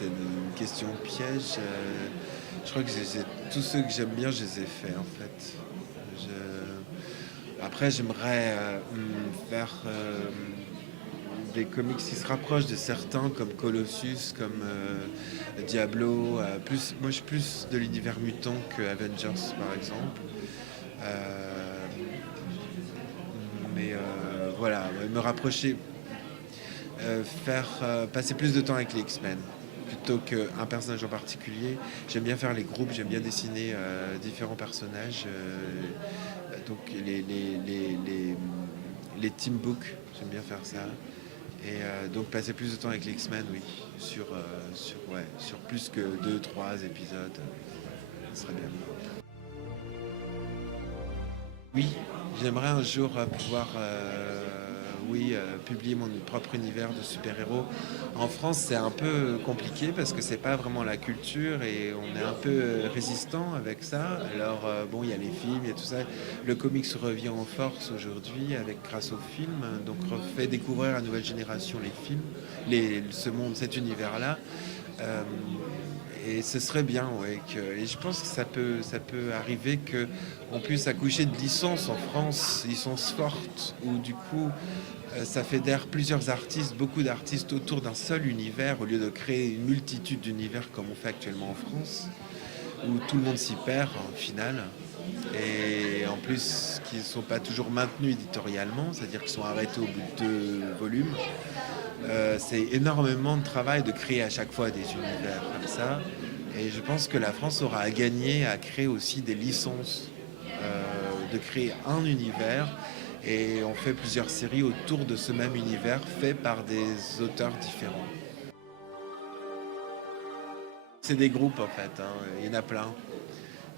c'est une question piège. Je crois que tous ceux que j'aime bien, je les ai faits en fait. Après, j'aimerais faire des comics qui se rapprochent de certains, comme Colossus, comme Diablo. Moi, je suis plus de l'univers mutant que Avengers, par exemple. Euh, mais voilà, ouais, me rapprocher, faire passer plus de temps avec les X-Men plutôt qu'un personnage en particulier. J'aime bien faire les groupes, j'aime bien dessiner différents personnages. Donc les team books, j'aime bien faire ça. Et donc passer plus de temps avec les X-Men, oui, sur plus que deux trois épisodes, ce serait bien. Oui, j'aimerais un jour pouvoir oui, publier mon propre univers de super-héros. En France, c'est un peu compliqué parce que c'est pas vraiment la culture et on est un peu résistant avec ça. Alors, bon, il y a les films, il y a tout ça. Le comics revient en force aujourd'hui grâce aux films, donc refait découvrir à la nouvelle génération les films, ce monde, cet univers-là. Euh, et ce serait bien, ouais, et je pense que ça peut arriver qu'on puisse accoucher de licences en France, licences fortes, où du coup ça fédère plusieurs artistes, beaucoup d'artistes autour d'un seul univers, au lieu de créer une multitude d'univers comme on fait actuellement en France, où tout le monde s'y perd en final. Et en plus, qui ne sont pas toujours maintenus éditorialement, c'est-à-dire qu'ils sont arrêtés au bout de deux volumes. C'est énormément de travail de créer à chaque fois des univers comme ça. Et je pense que la France aura à gagner à créer aussi des licences, de créer un univers. Et on fait plusieurs séries autour de ce même univers, fait par des auteurs différents. C'est des groupes en fait, hein. Il y en a plein.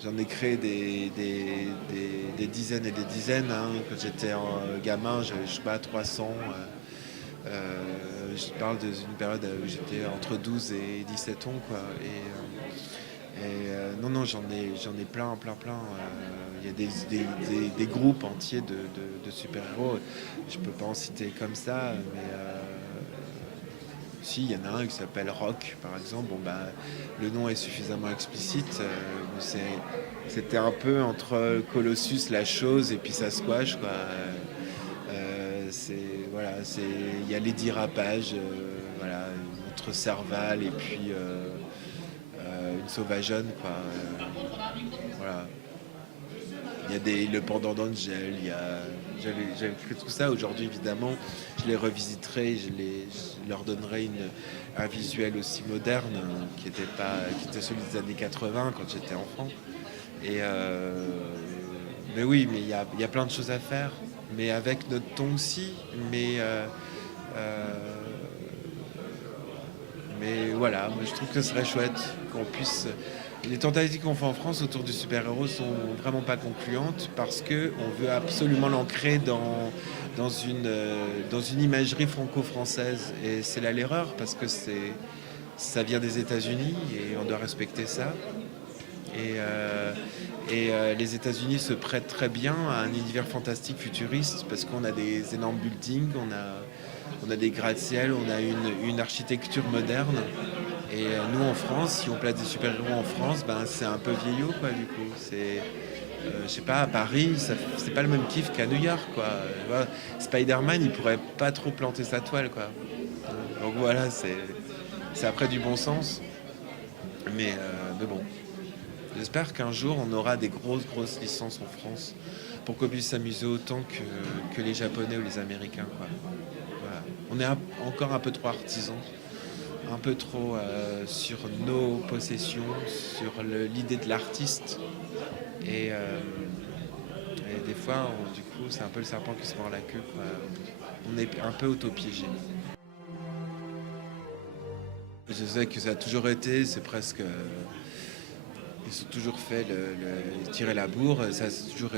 J'en ai créé des dizaines et des dizaines, hein. Quand j'étais gamin, j'avais, je sais pas, 300. Je parle d'une période où j'étais entre 12 et 17 ans, quoi. Non, non, j'en ai plein, plein, plein. Il y a des groupes entiers de super-héros. Je peux pas en citer comme ça, mais si, il y en a un qui s'appelle Rock, par exemple. Bon, bah, le nom est suffisamment explicite. C'était un peu entre Colossus, la chose, et puis Sasquatch, quoi. Voilà, il y a les dérapages, voilà, entre Serval et puis une sauvageonne, quoi. Voilà. Il y a le pendant d'Angel, j'avais écrit tout ça. Aujourd'hui, évidemment, je les revisiterai, je leur donnerai un visuel aussi moderne, qui était celui des années 80 quand j'étais enfant. Et mais oui, mais il y a plein de choses à faire, mais avec notre ton aussi. Euh, mais voilà, moi je trouve que ce serait chouette qu'on puisse. Les tentatives qu'on fait en France autour du super-héros sont vraiment pas concluantes parce qu'on veut absolument l'ancrer dans une imagerie franco-française. Et c'est là l'erreur parce que ça vient des États-Unis et on doit respecter ça. Et, les États-Unis se prêtent très bien à un univers fantastique futuriste parce qu'on a des énormes buildings, on a des gratte-ciel, on a une architecture moderne. Et nous en France, si on place des super-héros en France, ben, c'est un peu vieillot, quoi, du coup. Je sais pas, à Paris, c'est pas le même kiff qu'à New York, quoi. Voilà. Spider-Man, il pourrait pas trop planter sa toile, quoi. Donc voilà, c'est après du bon sens. Mais bon, j'espère qu'un jour on aura des grosses, grosses licences en France pour qu'on puisse s'amuser autant que les Japonais ou les Américains, quoi. Voilà. On est encore un peu trop artisans, un peu trop sur nos possessions, sur l'idée de l'artiste. Et, euh, et des fois, du coup, c'est un peu le serpent qui se mord la queue, quoi. On est un peu autopiégé. Je sais que ça a toujours été, c'est presque. Ils ont toujours fait tirer la bourre, ça c'est toujours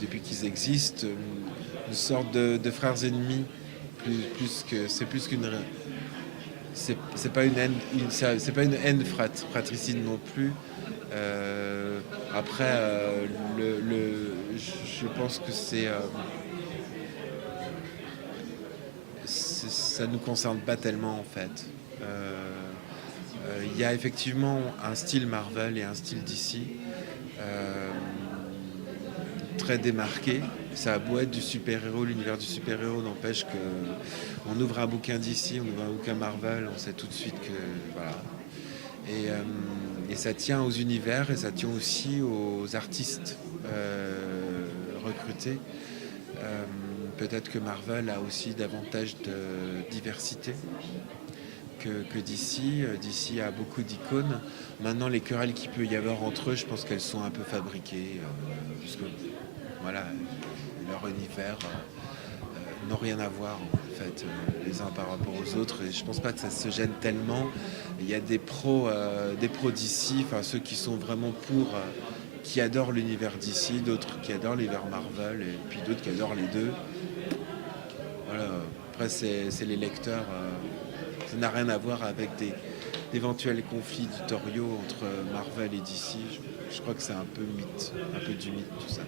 depuis qu'ils existent, une sorte de frères ennemis, c'est plus qu'une c'est pas une haine, c'est pas une haine fratricide non plus. Euh, Après, je pense que ça nous concerne pas tellement en fait. Euh, Il y a effectivement un style Marvel et un style DC euh, très démarqué. Ça a beau être du super-héros, l'univers du super-héros n'empêche que on ouvre un bouquin DC, on ouvre un bouquin Marvel, on sait tout de suite que voilà. Et, euh, et ça tient aux univers et ça tient aussi aux artistes recrutés. Euh, Peut-être que Marvel a aussi davantage de diversité que DC. DC a beaucoup d'icônes. Maintenant, les querelles qu'il peut y avoir entre eux, je pense qu'elles sont un peu fabriquées. Puisque voilà, leur univers n'ont rien à voir en fait les uns par rapport aux autres. Et je pense pas que ça se gêne tellement. Il y a des pros d'ici, enfin ceux qui sont vraiment pour, qui adorent l'univers d'ici, d'autres qui adorent l'univers Marvel, et puis d'autres qui adorent les deux. Voilà. Après, c'est les lecteurs. Ça n'a rien à voir avec d'éventuels conflits éditoriaux entre Marvel et DC. Je crois que c'est un peu mythe, un peu du mythe tout ça.